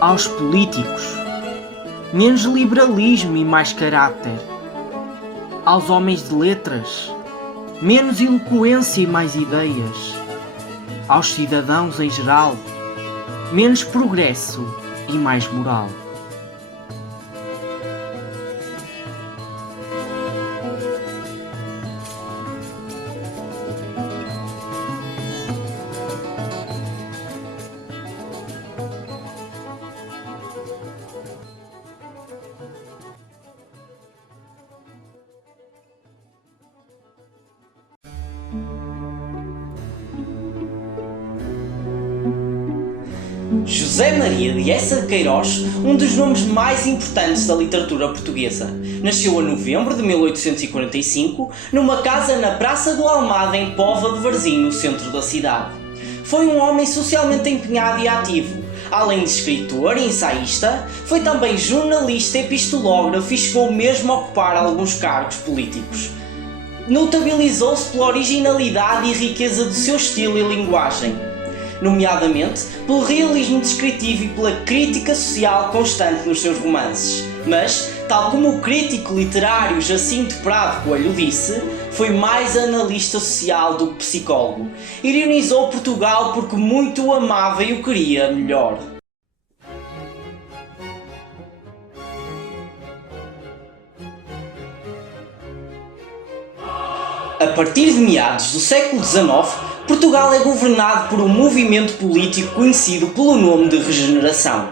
Aos políticos, menos liberalismo e mais caráter. Aos homens de letras, menos eloquência e mais ideias. Aos cidadãos em geral, menos progresso e mais moral. José Maria de Eça de Queiroz, um dos nomes mais importantes da literatura portuguesa. Nasceu a novembro de 1845, numa casa na Praça do Almada, em Póvoa de Varzim, no centro da cidade. Foi um homem socialmente empenhado e ativo. Além de escritor e ensaísta, foi também jornalista, epistológrafo e chegou mesmo a ocupar alguns cargos políticos. Notabilizou-se pela originalidade e riqueza do seu estilo e linguagem, nomeadamente pelo realismo descritivo e pela crítica social constante nos seus romances. Mas, tal como o crítico literário Jacinto Prado Coelho disse, foi mais analista social do que psicólogo. Ironizou Portugal porque muito o amava e o queria melhor. A partir de meados do século XIX, Portugal é governado por um movimento político conhecido pelo nome de Regeneração.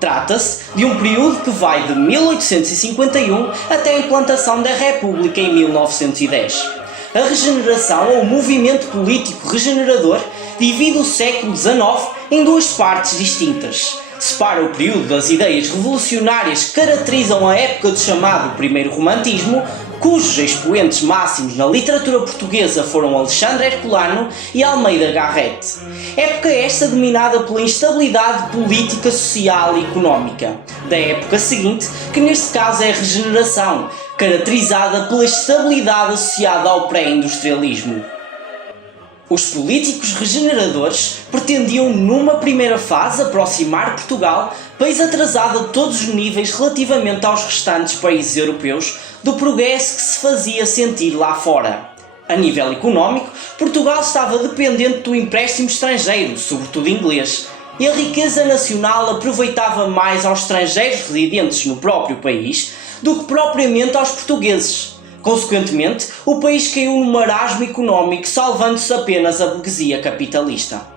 Trata-se de um período que vai de 1851 até a implantação da República em 1910. A Regeneração, ou movimento político regenerador, divide o século XIX em duas partes distintas. Separa o período das ideias revolucionárias que caracterizam a época do chamado Primeiro Romantismo, cujos expoentes máximos na literatura portuguesa foram Alexandre Herculano e Almeida Garrett. Época esta dominada pela instabilidade política, social e económica. Da época seguinte, que neste caso é a Regeneração, caracterizada pela estabilidade associada ao pré-industrialismo. Os políticos regeneradores pretendiam, numa primeira fase, aproximar Portugal, país atrasado a todos os níveis relativamente aos restantes países europeus, do progresso que se fazia sentir lá fora. A nível económico, Portugal estava dependente do empréstimo estrangeiro, sobretudo inglês, e a riqueza nacional aproveitava mais aos estrangeiros residentes no próprio país do que propriamente aos portugueses. Consequentemente, o país caiu num marasmo económico, salvando-se apenas a burguesia capitalista.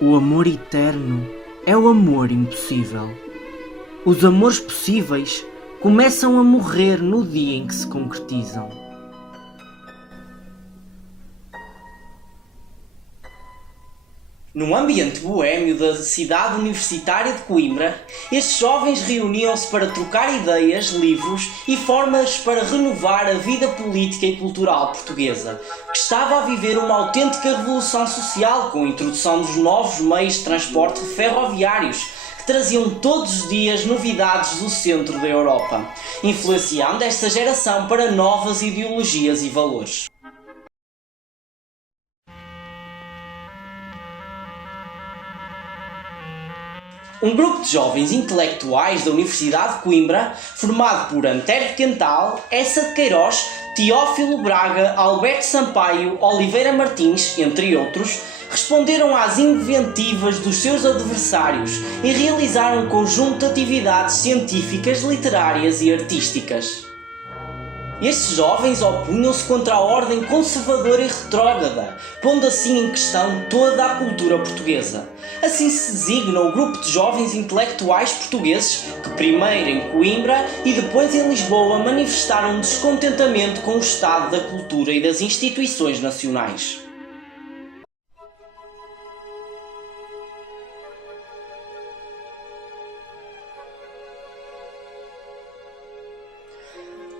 O amor eterno é o amor impossível. Os amores possíveis começam a morrer no dia em que se concretizam. Num ambiente boêmio da cidade universitária de Coimbra, estes jovens reuniam-se para trocar ideias, livros e formas para renovar a vida política e cultural portuguesa, que estava a viver uma autêntica revolução social com a introdução dos novos meios de transporte ferroviários, que traziam todos os dias novidades do centro da Europa, influenciando esta geração para novas ideologias e valores. Um grupo de jovens intelectuais da Universidade de Coimbra, formado por Antero Quental, Eça de Queiroz, Teófilo Braga, Alberto Sampaio, Oliveira Martins, entre outros, responderam às inventivas dos seus adversários e realizaram um conjunto de atividades científicas, literárias e artísticas. Estes jovens opunham-se contra a ordem conservadora e retrógrada, pondo assim em questão toda a cultura portuguesa. Assim se designa o grupo de jovens intelectuais portugueses que primeiro em Coimbra e depois em Lisboa manifestaram descontentamento com o estado da cultura e das instituições nacionais.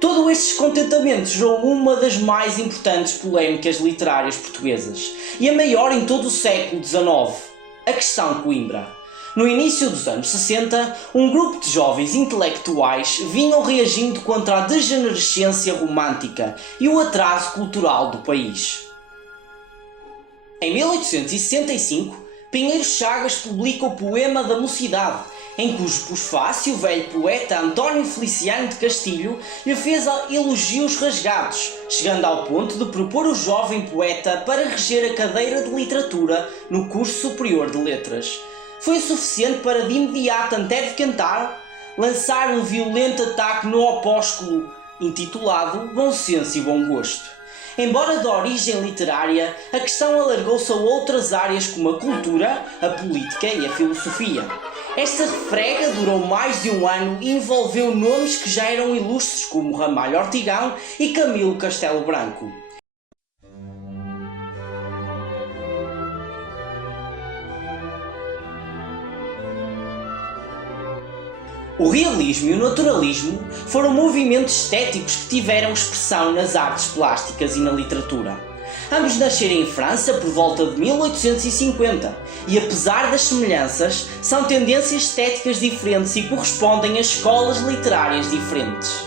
Todo este descontentamento gerou uma das mais importantes polémicas literárias portuguesas, e a maior em todo o século XIX, a questão Coimbra. No início dos anos 60, um grupo de jovens intelectuais vinham reagindo contra a degenerescência romântica e o atraso cultural do país. Em 1865, Pinheiro Chagas publica o Poema da Mocidade, em cujo pós-fácio o velho poeta António Feliciano de Castilho lhe fez elogios rasgados, chegando ao ponto de propor o jovem poeta para reger a cadeira de literatura no curso superior de letras. Foi o suficiente para, de imediato, antes de cantar, lançar um violento ataque no opúsculo intitulado Bom Senso e Bom Gosto. Embora de origem literária, a questão alargou-se a outras áreas como a cultura, a política e a filosofia. Esta refrega durou mais de um ano e envolveu nomes que já eram ilustres como Ramalho Ortigão e Camilo Castelo Branco. O realismo e o naturalismo foram movimentos estéticos que tiveram expressão nas artes plásticas e na literatura. Ambos nasceram em França por volta de 1850 e, apesar das semelhanças, são tendências estéticas diferentes e correspondem a escolas literárias diferentes.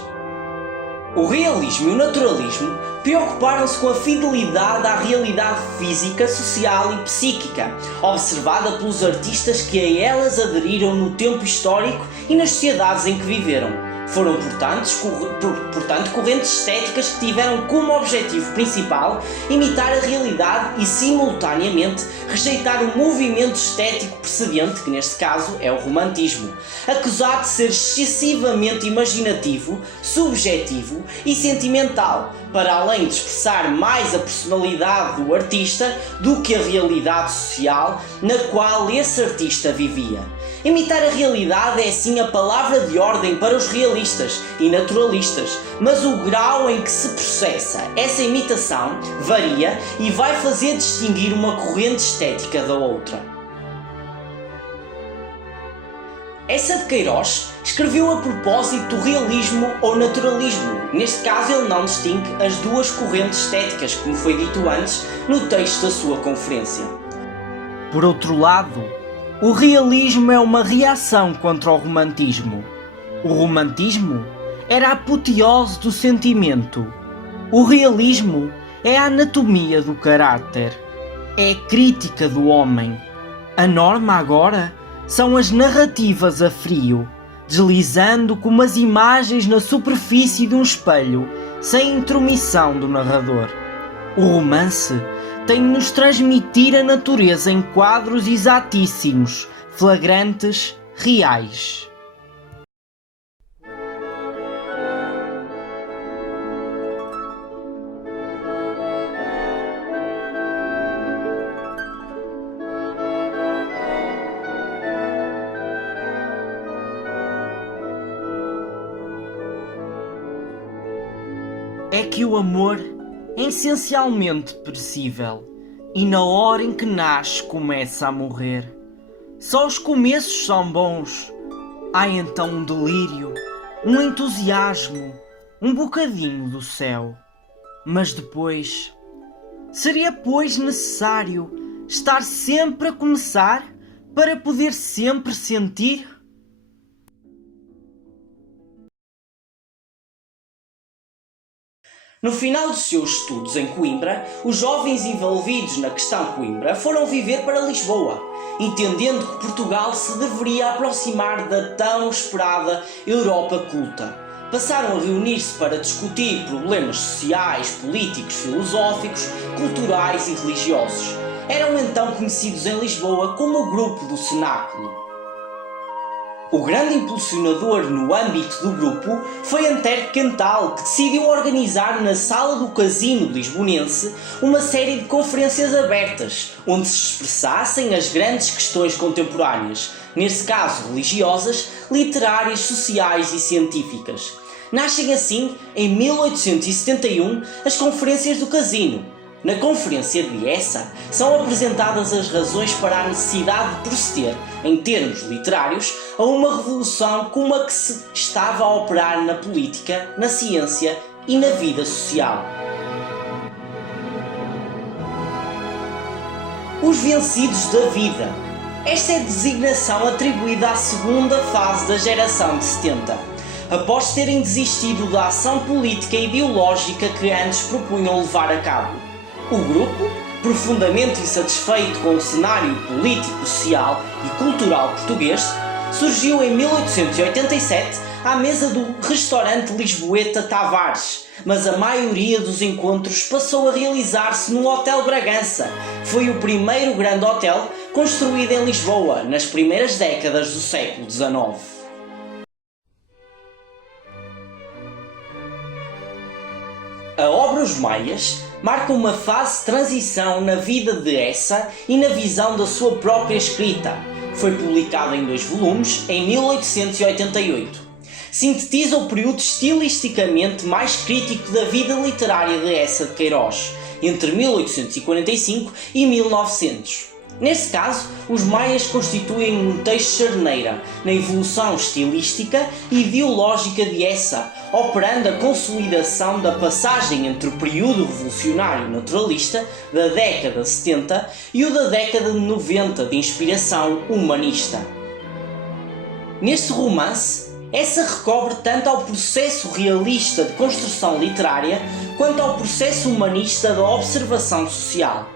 O realismo e o naturalismo preocuparam-se com a fidelidade à realidade física, social e psíquica, observada pelos artistas que a elas aderiram no tempo histórico e nas sociedades em que viveram. Foram, portanto, correntes estéticas que tiveram como objetivo principal imitar a realidade e, simultaneamente, rejeitar o movimento estético precedente, que neste caso é o romantismo, acusado de ser excessivamente imaginativo, subjetivo e sentimental, para além de expressar mais a personalidade do artista do que a realidade social na qual esse artista vivia. Imitar a realidade é sim a palavra de ordem para os realistas e naturalistas, mas o grau em que se processa essa imitação varia e vai fazer distinguir uma corrente estética da outra. Eça de Queiroz escreveu a propósito do realismo ou naturalismo. Neste caso ele não distingue as duas correntes estéticas, como foi dito antes no texto da sua conferência. Por outro lado, o realismo é uma reação contra o romantismo. O romantismo era a apoteose do sentimento. O realismo é a anatomia do caráter. É a crítica do homem. A norma agora são as narrativas a frio, deslizando como as imagens na superfície de um espelho, sem intromissão do narrador. O romance tem de nos transmitir a natureza em quadros exatíssimos, flagrantes, reais. É que o amor é essencialmente perecível e na hora em que nasce começa a morrer. Só os começos são bons. Há então um delírio, um entusiasmo, um bocadinho do céu. Mas depois, seria pois necessário estar sempre a começar para poder sempre sentir? No final dos seus estudos em Coimbra, os jovens envolvidos na questão Coimbra foram viver para Lisboa, entendendo que Portugal se deveria aproximar da tão esperada Europa culta. Passaram a reunir-se para discutir problemas sociais, políticos, filosóficos, culturais e religiosos. Eram então conhecidos em Lisboa como o Grupo do Cenáculo. O grande impulsionador no âmbito do grupo foi Antero Quental, que decidiu organizar na Sala do Casino lisbonense uma série de conferências abertas, onde se expressassem as grandes questões contemporâneas, neste caso religiosas, literárias, sociais e científicas. Nascem assim, em 1871, as Conferências do Casino. Na Conferência de Eça são apresentadas as razões para a necessidade de proceder, em termos literários, a uma revolução como a que se estava a operar na política, na ciência e na vida social. Os vencidos da vida. Esta é a designação atribuída à segunda fase da geração de 70, após terem desistido da ação política e ideológica que antes propunham levar a cabo. O grupo, profundamente insatisfeito com o cenário político, social e cultural português, surgiu em 1887 à mesa do restaurante lisboeta Tavares, mas a maioria dos encontros passou a realizar-se no Hotel Bragança. Foi o primeiro grande hotel construído em Lisboa nas primeiras décadas do século XIX. A obra Os Maias marca uma fase de transição na vida de Essa e na visão da sua própria escrita. Foi publicada em 2 volumes em 1888. Sintetiza o período estilisticamente mais crítico da vida literária de Eça de Queiroz, entre 1845 e 1900. Neste caso, Os Maias constituem um texto charneira na evolução estilística e ideológica de Eça, operando a consolidação da passagem entre o período revolucionário naturalista da década de 70 e o da década de 90 de inspiração humanista. Neste romance, Eça recobre tanto ao processo realista de construção literária quanto ao processo humanista da observação social.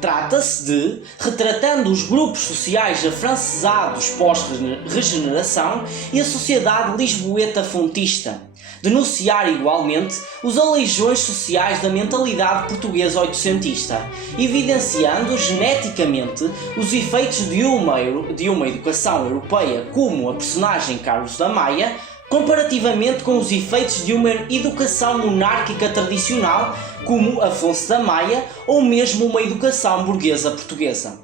Trata-se de, retratando os grupos sociais afrancesados pós-regeneração e a sociedade lisboeta fontista, denunciar igualmente os aleijões sociais da mentalidade portuguesa oitocentista, evidenciando geneticamente os efeitos de uma educação europeia como a personagem Carlos da Maia, comparativamente com os efeitos de uma educação monárquica tradicional como Afonso da Maia ou mesmo uma educação burguesa portuguesa.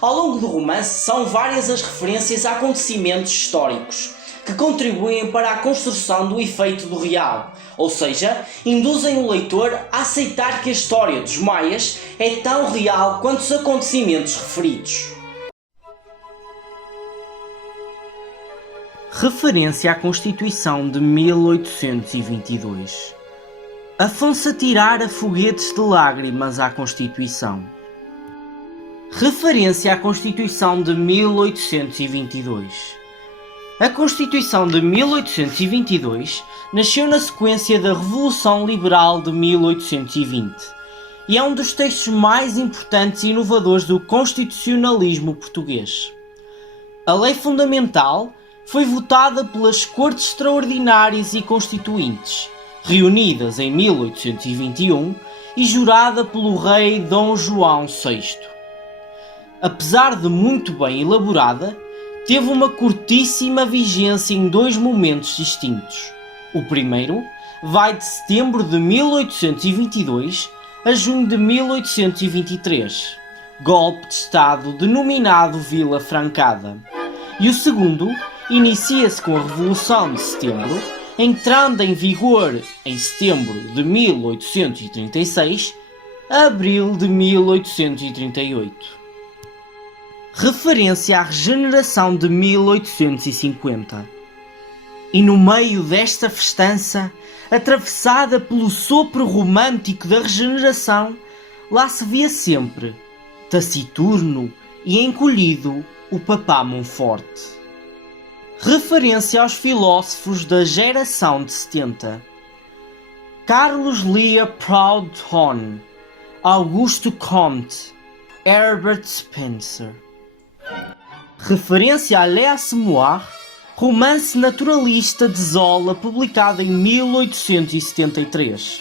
Ao longo do romance são várias as referências a acontecimentos históricos que contribuem para a construção do efeito do real, ou seja, induzem o leitor a aceitar que a história dos Maias é tão real quanto os acontecimentos referidos. Referência à Constituição de 1822. Afonso atirara foguetes de lágrimas à Constituição. Referência à Constituição de 1822. A Constituição de 1822 nasceu na sequência da Revolução Liberal de 1820 e é um dos textos mais importantes e inovadores do constitucionalismo português. A lei fundamental foi votada pelas Cortes Extraordinárias e Constituintes, reunidas em 1821 e jurada pelo rei Dom João VI. Apesar de muito bem elaborada, teve uma curtíssima vigência em 2 momentos distintos. O primeiro vai de setembro de 1822 a junho de 1823, golpe de Estado denominado Vila Francada, e o segundo inicia-se com a Revolução de Setembro, entrando em vigor em setembro de 1836 a abril de 1838. Referência à regeneração de 1850. E no meio desta festança, atravessada pelo sopro romântico da regeneração, lá se via sempre, taciturno e encolhido, o Papá Monforte. Referência aos filósofos da geração de 70. Carlos Lia Proudhon, Augusto Comte, Herbert Spencer. Referência a l'Assommoir, romance naturalista de Zola publicado em 1873.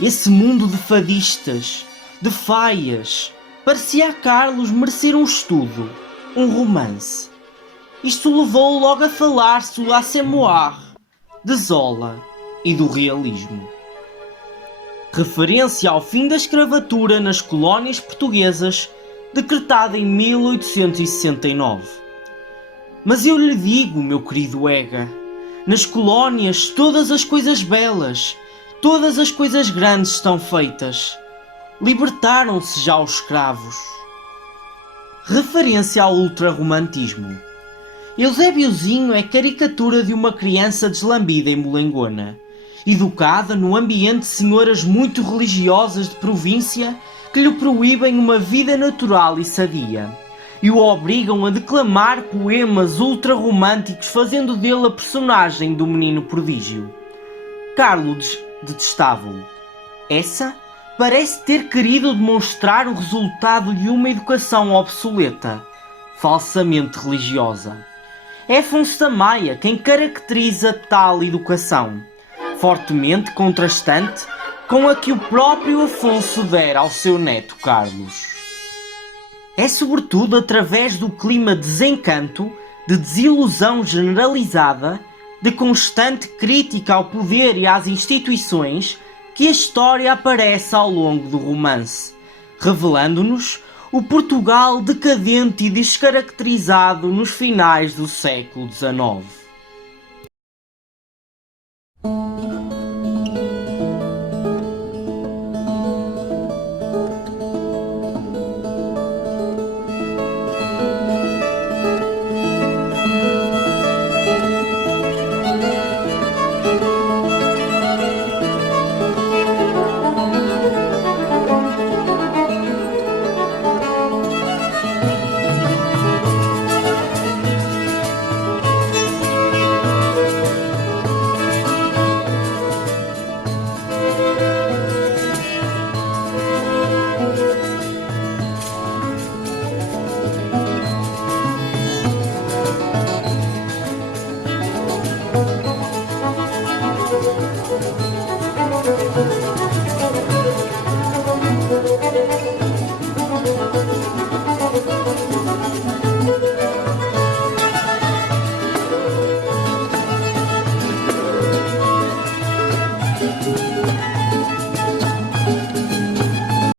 Esse mundo de fadistas, de faias, parecia a Carlos merecer um estudo, um romance. Isto levou logo a falar-se do Assommoir, de Zola e do realismo. Referência ao fim da escravatura nas colónias portuguesas, decretada em 1869. Mas eu lhe digo, meu querido Ega, nas colónias todas as coisas belas, todas as coisas grandes estão feitas. Libertaram-se já os escravos. Referência ao ultrarromantismo. Eusébiozinho é caricatura de uma criança deslambida e molengona, educada no ambiente de senhoras muito religiosas de província que lhe proíbem uma vida natural e sadia. e o obrigam a declamar poemas ultra-românticos, fazendo dele a personagem do menino prodígio. Carlos detestava-o. Essa parece ter querido demonstrar o resultado de uma educação obsoleta, falsamente religiosa. É Afonso da Maia quem caracteriza tal educação, fortemente contrastante com a que o próprio Afonso dera ao seu neto Carlos. É sobretudo através do clima de desencanto, de desilusão generalizada, de constante crítica ao poder e às instituições que a história aparece ao longo do romance, revelando-nos o Portugal decadente e descaracterizado nos finais do século XIX.